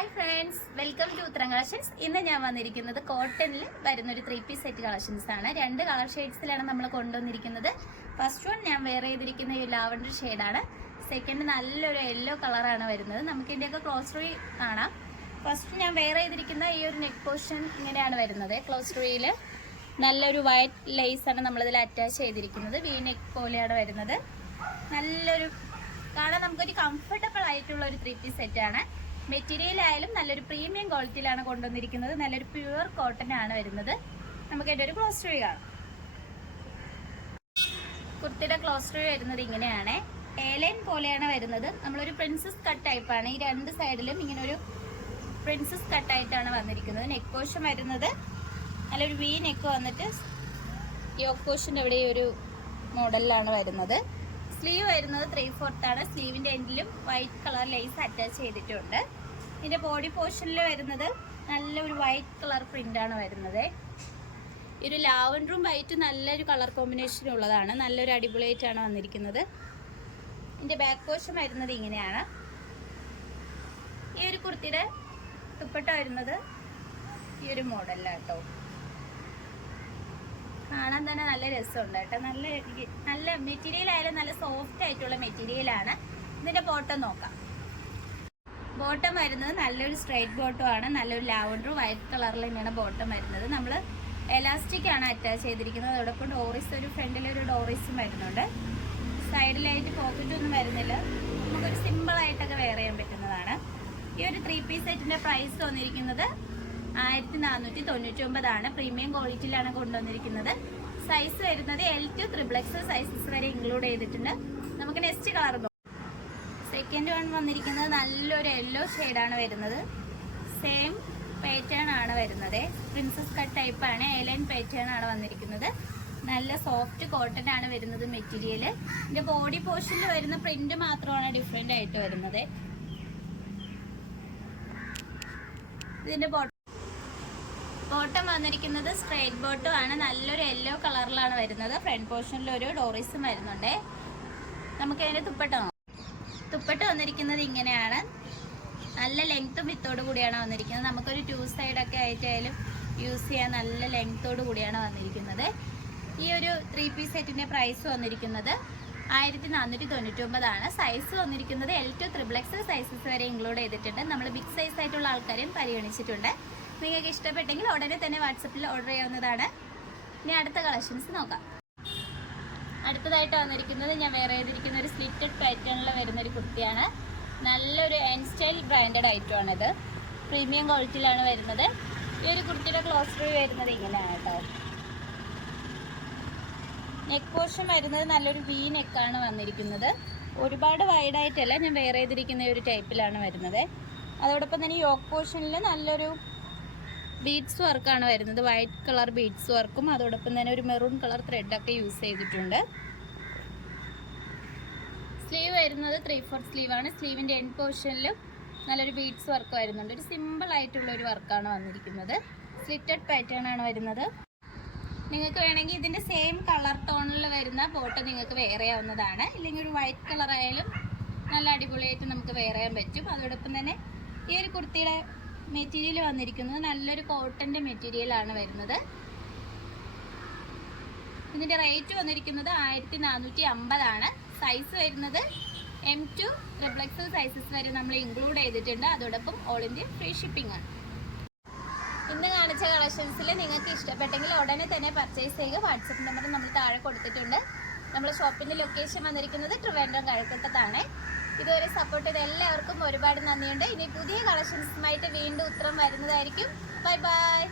Hi friends, welcome to ഉത്തരം collections. ഇന്ന് ഞാൻ വന്നിരിക്കുന്നത് കോട്ടണിൽ വരുന്നൊരു 3-piece സെറ്റ് കളക്ഷൻസ് ആണ്. 2 കളർ ഷെയ്ഡ്സിലാണ് നമ്മൾ കൊണ്ടുവന്നിരിക്കുന്നത്. ഫസ്റ്റ് വൺ ഞാൻ വെയർ ചെയ്തിരിക്കുന്ന ഈ ലാവൻഡർ ഷെയ്ഡാണ്. സെക്കൻഡ് നല്ലൊരു യെല്ലോ കളറാണ് വരുന്നത്. നമുക്ക് ഇതിൻ്റെയൊക്കെ ക്ലോസ് റീ കാണാം. ഫസ്റ്റ് ഞാൻ വെയർ ചെയ്തിരിക്കുന്ന ഈ ഒരു നെക്ക് പോർഷൻ ഇങ്ങനെയാണ് വരുന്നത്. ക്ലോസ് റീയിൽ നല്ലൊരു വൈറ്റ് ലേസാണ് നമ്മളിതിൽ അറ്റാച്ച് ചെയ്തിരിക്കുന്നത്. വി നെക്ക് പോലെയാണ് വരുന്നത്. നല്ലൊരു കാണാൻ നമുക്കൊരു കംഫർട്ടബിൾ ആയിട്ടുള്ള ഒരു 3-piece സെറ്റാണ്. മെറ്റീരിയൽ ആയാലും നല്ലൊരു പ്രീമിയം ക്വാളിറ്റിയിലാണ് കൊണ്ടുവന്നിരിക്കുന്നത്. നല്ലൊരു പ്യുവർ കോട്ടൺ ആണ് വരുന്നത്. നമുക്ക് എൻ്റെ ഒരു ക്ലോസ് റീ കാണാം. കുർത്തിയുടെ ക്ലോസ് റീ വരുന്നത് ഇങ്ങനെയാണ്. എലൈൻ പോലെയാണ് വരുന്നത്. നമ്മളൊരു പ്രിൻസസ് കട്ട് ടൈപ്പാണ്. ഈ 2 സൈഡിലും ഇങ്ങനെ ഒരു പ്രിൻസസ് കട്ടായിട്ടാണ് വന്നിരിക്കുന്നത്. നെക്ക് പോർഷൻ വരുന്നത് നല്ലൊരു വി നെക്ക് വന്നിട്ട് യോക്ക് പോർഷൻ്റെ ഇവിടെ ഒരു മോഡലിലാണ് വരുന്നത്. സ്ലീവ് വരുന്നത് 3/4 ആണ്. സ്ലീവിൻ്റെ എൻഡിലും വൈറ്റ് കളർ ലേസ് അറ്റാച്ച് ചെയ്തിട്ടുണ്ട്. ഇതിൻ്റെ ബോഡി പോർഷനിൽ വരുന്നത് നല്ലൊരു വൈറ്റ് കളർ പ്രിൻ്റാണ് വരുന്നത്. ഒരു ലാവൻഡറും വൈറ്റ് നല്ലൊരു കളർ കോമ്പിനേഷൻ ഉള്ളതാണ്. നല്ലൊരു അടിപൊളിയായിട്ടാണ് വന്നിരിക്കുന്നത്. ഇതിൻ്റെ ബാക്ക് പോർഷൻ വരുന്നത് ഇങ്ങനെയാണ്. ഈ ഒരു കുർത്തിയുടെ ദുപ്പട്ട വരുന്നത് ഈ ഒരു മോഡലിലാണ് കേട്ടോ. കാണാൻ തന്നെ നല്ല രസമുണ്ട് കേട്ടോ. നല്ല മെറ്റീരിയൽ ആയാലും നല്ല സോഫ്റ്റ് ആയിട്ടുള്ള മെറ്റീരിയലാണ്. ഇതിൻ്റെ ബോട്ടം നോക്കാം. ബോട്ടം വരുന്നത് നല്ലൊരു സ്ട്രൈറ്റ് ബോട്ടം ആണ്. നല്ലൊരു ലാവൻഡർ വൈറ്റ് കളറിൽ തന്നെയാണ് ബോട്ടം വരുന്നത്. നമ്മൾ എലാസ്റ്റിക് ആണ് അറ്റാച്ച് ചെയ്തിരിക്കുന്നത്. അതോടൊപ്പം ഡോറിസ്, ഒരു ഫ്രണ്ടിലൊരു ഡോറിസും വരുന്നുണ്ട്. സൈഡിലായിട്ട് പോക്കറ്റ് ഒന്നും വരുന്നില്ല. നമുക്കൊരു സിമ്പിളായിട്ടൊക്കെ വെയർ ചെയ്യാൻ പറ്റുന്നതാണ്. ഈ ഒരു 3-piece സെറ്റിൻ്റെ പ്രൈസ് വന്നിരിക്കുന്നത് 1499 ആണ്. പ്രീമിയം ക്വാളിറ്റിയിലാണ് കൊണ്ടുവന്നിരിക്കുന്നത്. സൈസ് വരുന്നത് L to XXL സൈസസ് വരെ ഇൻക്ലൂഡ് ചെയ്തിട്ടുണ്ട്. നമുക്ക് നെക്സ്റ്റ് കളർ നോക്കാം. സെക്കൻഡ് വൺ വന്നിരിക്കുന്നത് നല്ലൊരു യെല്ലോ ഷെയ്ഡാണ് വരുന്നത്. സെയിം പാറ്റേൺ ആണ് വരുന്നത്. പ്രിൻസസ് കട്ട് ടൈപ്പാണ്. എലൈൻ പാറ്റേൺ ആണ് വന്നിരിക്കുന്നത്. നല്ല സോഫ്റ്റ് കോട്ടൺ ആണ് വരുന്നത് മെറ്റീരിയൽ. ഇതിൻ്റെ ബോഡി പോർഷനിൽ വരുന്ന പ്രിന്റ് മാത്രമാണ് ഡിഫറെൻ്റ് ആയിട്ട് വരുന്നത്. ഇതിൻ്റെ ബോട്ടം വന്നിരിക്കുന്നത് സ്ട്രൈറ്റ് ബോട്ടം ആണ്. നല്ലൊരു യെല്ലോ കളറിലാണ് വരുന്നത്. ഫ്രണ്ട് പോർഷനിൽ ഒരു ഡോറിസും വരുന്നുണ്ട്. നമുക്ക് അതിൻ്റെ തുപ്പട്ട വന്നിരിക്കുന്നത് ഇങ്ങനെയാണ്. നല്ല ലെങ്ത്തും വിത്തോട് കൂടിയാണ് വന്നിരിക്കുന്നത്. നമുക്കൊരു 2 സൈഡൊക്കെ ആയിട്ടായാലും യൂസ് ചെയ്യാൻ നല്ല ലെങ്ത്തോട് കൂടിയാണ് വന്നിരിക്കുന്നത്. ഈ ഒരു 3-piece സെറ്റിൻ്റെ പ്രൈസ് വന്നിരിക്കുന്നത് 1499 ആണ്. സൈസ് വന്നിരിക്കുന്നത് L to XXL സൈസസ് വരെ ഇൻക്ലൂഡ് ചെയ്തിട്ടുണ്ട്. നമ്മൾ ബിഗ് സൈസ് ആയിട്ടുള്ള ആൾക്കാരെയും പരിഗണിച്ചിട്ടുണ്ട്. നിങ്ങൾക്ക് ഇഷ്ടപ്പെട്ടെങ്കിൽ ഉടനെ തന്നെ വാട്സപ്പിൽ ഓർഡർ ചെയ്യാവുന്നതാണ്. ഇനി അടുത്ത കളക്ഷൻസ് നോക്കാം. അടുത്തതായിട്ട് വന്നിരിക്കുന്നത് ഞാൻ വെയർ ചെയ്തിരിക്കുന്ന ഒരു സ്ലിറ്റഡ് പാറ്റേണിൽ വരുന്നൊരു കുർത്തിയാണ്. നല്ലൊരു എൻ സ്റ്റൈൽ ബ്രാൻഡഡ് ഐറ്റമാണിത്. പ്രീമിയം ക്വാളിറ്റിയിലാണ് വരുന്നത്. ഈ ഒരു കുർത്തിയുടെ ക്ലോസ് റീ വരുന്നത് ഇങ്ങനെയാണ് കേട്ടോ. നെക്ക് പോർഷൻ വരുന്നത് നല്ലൊരു വി നെക്കാണ് വന്നിരിക്കുന്നത്. ഒരുപാട് വൈഡായിട്ടല്ല ഞാൻ വെയർ ചെയ്തിരിക്കുന്ന ഒരു ടൈപ്പിലാണ് വരുന്നത്. അതോടൊപ്പം തന്നെ യോക്ക് പോർഷനിൽ നല്ലൊരു ബീഡ്സ് വർക്കാണ് വരുന്നത്. വൈറ്റ് കളർ ബീഡ്സ് വർക്കും അതോടൊപ്പം തന്നെ ഒരു മെറൂൺ കളർ ത്രെഡൊക്കെ യൂസ് ചെയ്തിട്ടുണ്ട്. സ്ലീവ് വരുന്നത് 3/4 സ്ലീവാണ്. സ്ലീവിൻ്റെ എൻഡ് പോർഷനിലും നല്ലൊരു ബീഡ്സ് വർക്ക് വരുന്നുണ്ട്. ഒരു സിമ്പിൾ ആയിട്ടുള്ള ഒരു വർക്കാണ് വന്നിരിക്കുന്നത്. സ്ലിറ്റഡ് പാറ്റേൺ ആണ് വരുന്നത്. നിങ്ങൾക്ക് വേണമെങ്കിൽ ഇതിൻ്റെ സെയിം കളർ ടോണിൽ വരുന്ന ബോട്ടം നിങ്ങൾക്ക് വെയർ ചെയ്യാവുന്നതാണ്. ഇല്ലെങ്കിൽ ഒരു വൈറ്റ് കളർ ആയാലും നല്ല അടിപൊളിയായിട്ട് നമുക്ക് വെയർ ചെയ്യാൻ പറ്റും. അതോടൊപ്പം തന്നെ ഈ ഒരു കുർത്തിയുടെ മെറ്റീരിയൽ വന്നിരിക്കുന്നത് നല്ലൊരു കോട്ടൻ്റെ മെറ്റീരിയലാണ് വരുന്നത്. ഇതിൻ്റെ റേറ്റ് വന്നിരിക്കുന്നത് 1450 ആണ്. സൈസ് വരുന്നത് M to XXL സൈസസ് വരെ നമ്മൾ ഇൻക്ലൂഡ് ചെയ്തിട്ടുണ്ട്. അതോടൊപ്പം ഓൾ ഇന്ത്യ ഫ്രീ ഷിപ്പിംഗ് ആണ്. ഇന്ന് കാണിച്ച കളക്ഷൻസിൽ നിങ്ങൾക്ക് ഇഷ്ടപ്പെട്ടെങ്കിൽ ഉടനെ തന്നെ പർച്ചേസ് ചെയ്യുക. വാട്സപ്പ് നമ്പർ നമ്മൾ താഴെ കൊടുത്തിട്ടുണ്ട്. നമ്മുടെ ഷോപ്പിൻ്റെ ലൊക്കേഷൻ വന്നിരിക്കുന്നത് ട്രിവാൻഡ്രം കഴക്കൂട്ടത്താണ്. ഇതുവരെ സപ്പോർട്ട് ചെയ്ത എല്ലാവർക്കും ഒരുപാട് നന്ദിയുണ്ട്. ഇനി പുതിയ കളക്ഷൻസുമായിട്ട് വീണ്ടും ഉത്തരം വരുന്നതായിരിക്കും. Bye bye.